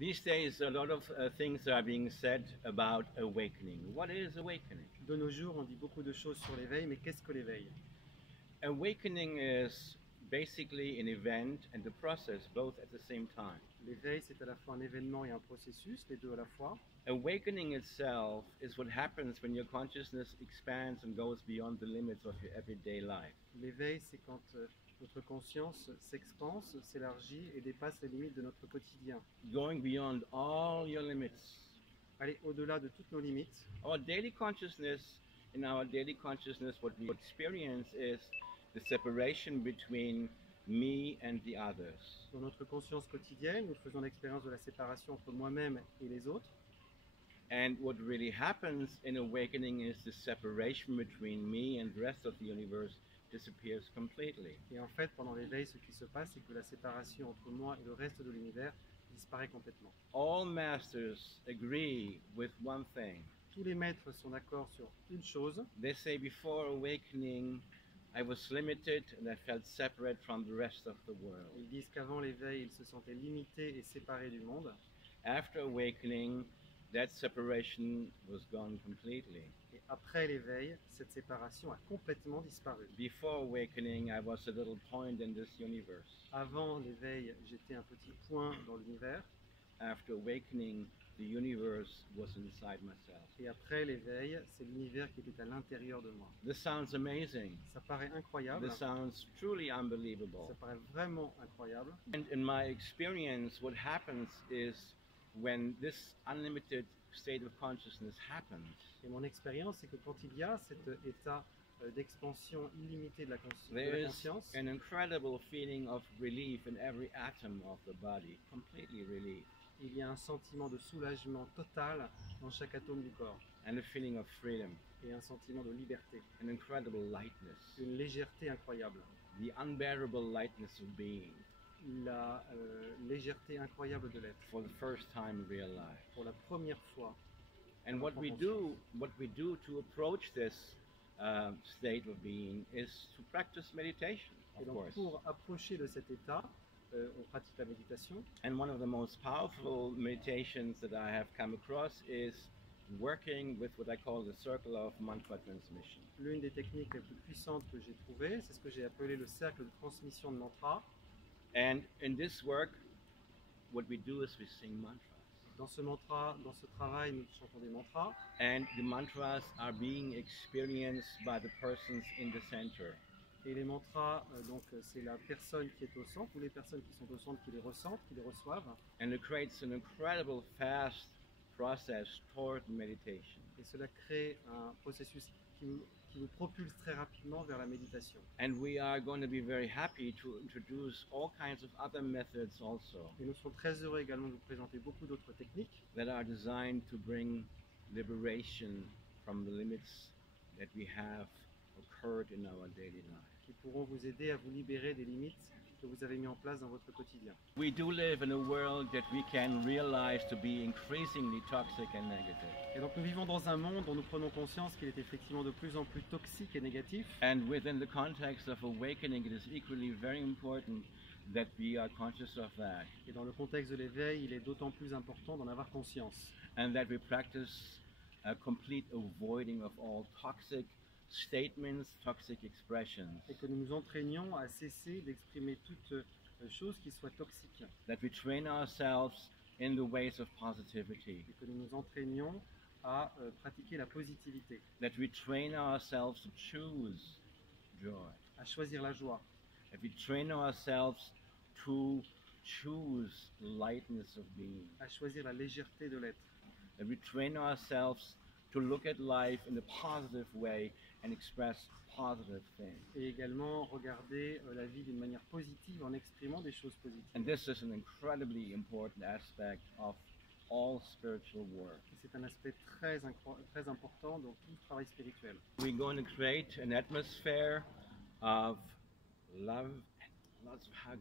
These days, a lot of things are being said about awakening. What is awakening? De nos jours, on dit beaucoup de choses sur l'éveil, mais qu'est-ce que l'éveil? Awakening is basically an event and a process, both at the same time. L'éveil, c'est à la fois un événement et un processus, les deux à la fois. Awakening itself is what happens when your consciousness expands and goes beyond the limits of your everyday life. L'éveil, c'est quand notre conscience s'expanse, s'élargit et dépasse les limites de notre quotidien. Going beyond all your limits. Aller au-delà de toutes nos limites. Our daily consciousness, in our daily consciousness, what we experience is the separation between me and the others. Dans notre conscience quotidienne, nous faisons l'expérience de la séparation entre moi-même et les autres. And what really happens in awakening is the separation between me and the rest of the universe disappears completely. Et en fait, pendant l'éveil, ce qui se passe, c'est que la séparation entre moi et le reste de l'univers disparaît complètement. All masters agree with one thing. Tous les maîtres sont d'accord sur une chose. They say before awakening, I was limited and I felt separate from the rest of the world. Ils disent qu'avant l'éveil, ils se sentaient limités et séparés du monde. After awakening, that separation was gone completely. Et après l'éveil, cette séparation a complètement disparu. Before awakening, I was a little point in this universe. Avant l'éveil, j'étais un petit point dans l'univers. After awakening, the universe was inside myself. Et après l'éveil, c'est l'univers qui était à l'intérieur de moi. This sounds amazing. Ça paraît incroyable. This sounds truly unbelievable. Ça paraît vraiment incroyable. And in my experience, what happens is when this unlimited state of consciousness happens, Et mon expérience, c'est que quand il y a cet état d'expansion illimitée de la there is conscience, an incredible feeling of relief in every atom of the body, completely relief, il y a un sentiment de soulagement total dans chaque atome du corps and a feeling of freedom, et un sentiment de liberté, an incredible lightness, une légèreté incroyable, the unbearable lightness of being la légèreté incroyable de l'être for the first time in real life. pour la première fois. And what we do to approach this state of being is to practice meditation, Et of donc course. pour approcher de cet état, on pratique la méditation. And one of the most powerful meditations that I have come across is working with what I call the circle of mantra transmission. L'une des techniques les plus puissantes que j'ai trouvées, c'est ce que j'ai appelé le cercle de transmission de mantra. And in this work, what we do is we sing mantras. Dans ce mantra, dans ce travail, nous chantons des mantras. And the mantras are being experienced by the persons in the center. Et les mantras, donc c'est la personne qui est au centre, ou les personnes qui sont au centre qui les ressentent, qui les reçoivent. And it creates an incredible fast process toward meditation. Et cela crée un processus qui nous propulse très rapidement vers la méditation. And we are going to be very happy to introduce all kinds of other methods also Et nous serons très heureux également de vous présenter beaucoup d'autres techniques that are designed to bring liberation from the limits that we have occurred in our daily life. qui pourront vous aider à vous libérer des limites que vous avez mis en place dans votre quotidien. We do live in a world that we can realize to be increasingly toxic and negative. Et donc nous vivons dans un monde dont nous prenons conscience qu'il est effectivement de plus en plus toxique et négatif. And within the context of awakening, it is equally very important that we are conscious of that Et dans le contexte de l'éveil, il est d'autant plus important d'en avoir conscience. and that we practice a complete avoiding of all toxic statements, toxic expressions, Et que nous nous entraînions à cesser d'exprimer toute chose qui soit toxique. that we train ourselves in the ways of positivity, Et que nous nous entraînions à pratiquer la positivité, that we train ourselves to choose joy, à choisir la joie, that we train ourselves to choose lightness of being, à choisir la légèreté de l'être. that we train ourselves to look at life in a positive way and express positive things. Et également regarder la vie d'une manière positive en exprimant des choses positives. And this is an incredibly important aspect of all spiritual work. Et c'est un aspect très important dans tout travail spirituel. We're going to create an atmosphere of love and lots of hugs,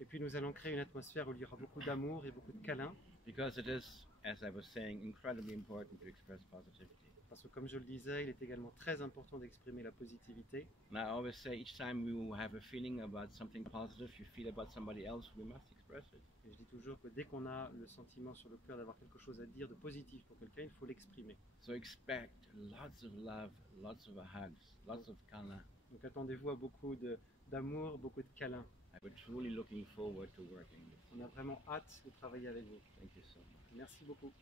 Et puis nous allons créer une atmosphère où il y aura beaucoup d'amour et beaucoup de câlins. because it is, as I was saying, incredibly important to express positivity. Parce que comme je le disais, il est également très important d'exprimer la positivité. And I always say each time we will have a feeling about something positive you feel about somebody else, we must express express it. Et je dis toujours que dès qu'on a le sentiment sur le cœur d'avoir quelque chose à dire de positif pour quelqu'un, il faut l'exprimer. So expect lots of love, lots of hugs, lots of câlins. Donc attendez-vous à beaucoup d'amour, beaucoup de câlins. We're truly looking forward to working with you. On a vraiment hâte de travailler avec vous. Thank you so much. Merci beaucoup.